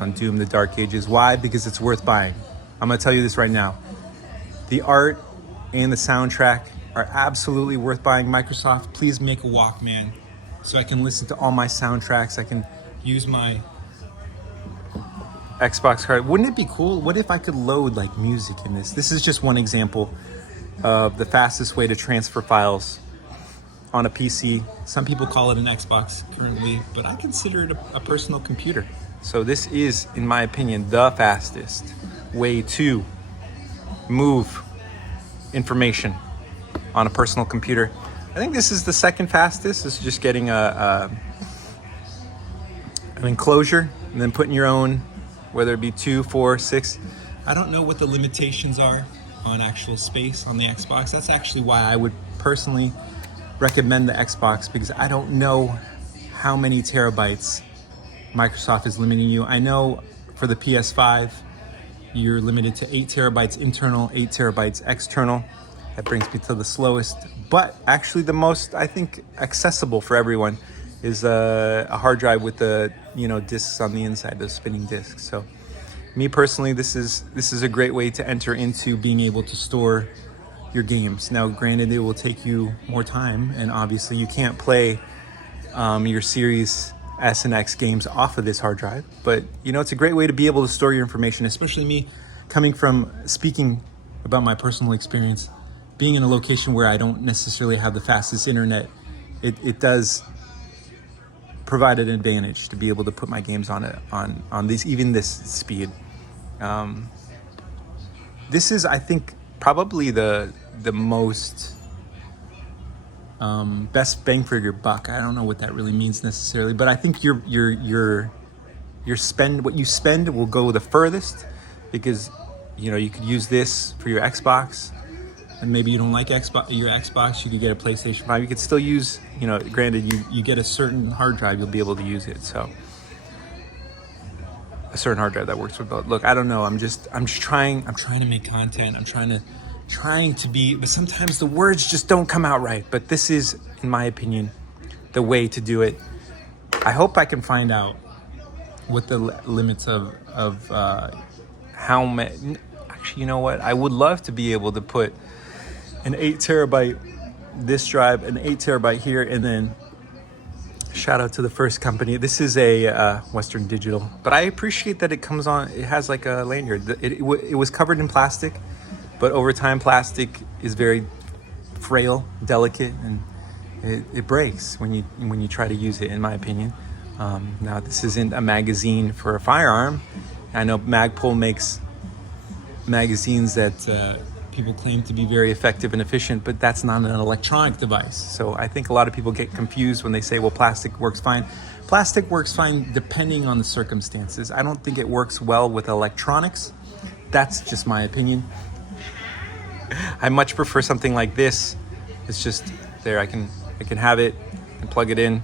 on Doom: The Dark Ages. Why? Because it's worth buying. I'm gonna tell you this right now. The art and the soundtrack are absolutely worth buying. Microsoft, please make a Walkman so I can listen to all my soundtracks. I can use my Xbox card. Wouldn't it be cool? What if I could load like music in this? This is just one example of the fastest way to transfer files on a PC. Some people call it an Xbox currently, but I consider it a personal computer. So this is, in my opinion, the fastest way to move information on a personal computer. I think this is the second fastest. This is just getting an enclosure and then putting your own, whether it be 2, 4, 6. I don't know what the limitations are on actual space on the Xbox. That's actually why I would personally recommend the Xbox, because I don't know how many terabytes Microsoft is limiting you. I know for the PS5, you're limited to 8 terabytes internal, 8 terabytes external. That brings me to the slowest, but actually the most, I think, accessible for everyone is a hard drive with the discs on the inside, those spinning discs. So me personally, this is a great way to enter into being able to store your games. Now, granted, it will take you more time, and obviously you can't play your Series S and X games off of this hard drive, but it's a great way to be able to store your information, especially me coming from speaking about my personal experience, being in a location where I don't necessarily have the fastest internet. It does provide an advantage to be able to put my games on these, even this speed. This is, I think, probably the most best bang for your buck. I don't know what that really means necessarily, but I think your what you spend will go the furthest, because you could use this for your Xbox, and maybe you don't like your Xbox, you could get a PlayStation 5. You could still use, granted, you get a certain hard drive, you'll be able to use it. So a certain hard drive that works with both. Look, I don't know. I'm just trying to make content. I'm trying to be, but sometimes the words just don't come out right. But this is, in my opinion, the way to do it. I hope I can find out what the limits of how many. Actually, you know what? I would love to be able to put an 8 terabyte disk drive, an 8 terabyte here, and then shout out to the first company. This is a Western Digital, but I appreciate that it comes on. It has like a lanyard. It was covered in plastic, but over time, plastic is very frail, delicate, and it breaks when you try to use it, in my opinion. Now, this isn't a magazine for a firearm. I know Magpul makes magazines that people claim to be very effective and efficient, but that's not an electronic device. So I think a lot of people get confused when they say, well, plastic works fine. Plastic works fine depending on the circumstances. I don't think it works well with electronics. That's just my opinion. I much prefer something like this. It's just there. I can have it and plug it in.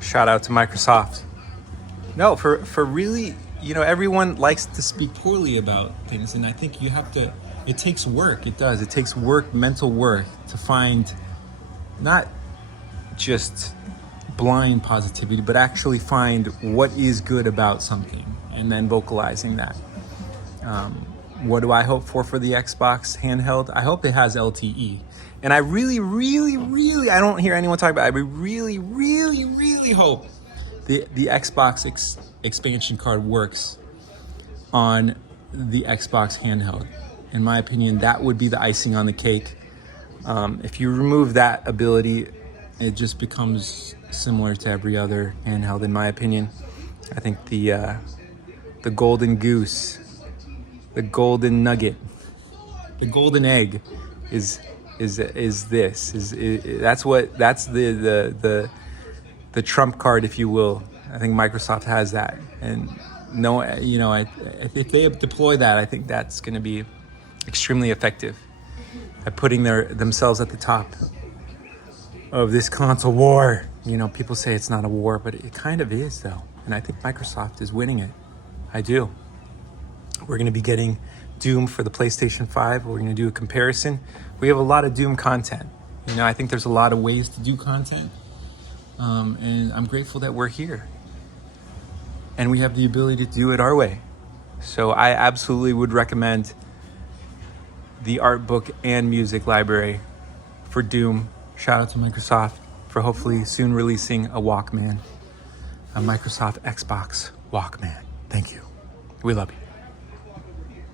Shout out to Microsoft. No, for really, everyone likes to speak poorly about things, and I think it takes work. It does. It takes work, mental work, to find not just blind positivity, but actually find what is good about something and then vocalizing that. What do I hope for the Xbox handheld? I hope it has LTE. And I really, really, really, I don't hear anyone talk about it. I really, really, really hope the Xbox expansion card works on the Xbox handheld. In my opinion, that would be the icing on the cake. If you remove that ability, it just becomes similar to every other handheld, in my opinion. I think the golden goose, the golden nugget, the golden egg is that's the trump card, if you will. I think Microsoft has that, and if they deploy that, I think that's going to be extremely effective at putting themselves at the top of this console war. People say it's not a war, but it kind of is, though, and I think Microsoft is winning it. I do. We're going to be getting Doom for the PlayStation 5. We're going to do a comparison. We have a lot of Doom content. I think there's a lot of ways to do content, and I'm grateful that we're here. and we have the ability to do it our way. So I absolutely would recommend the art book and music library for Doom. Shout out to Microsoft for hopefully soon releasing a Walkman, a Microsoft Xbox Walkman. Thank you. We love you.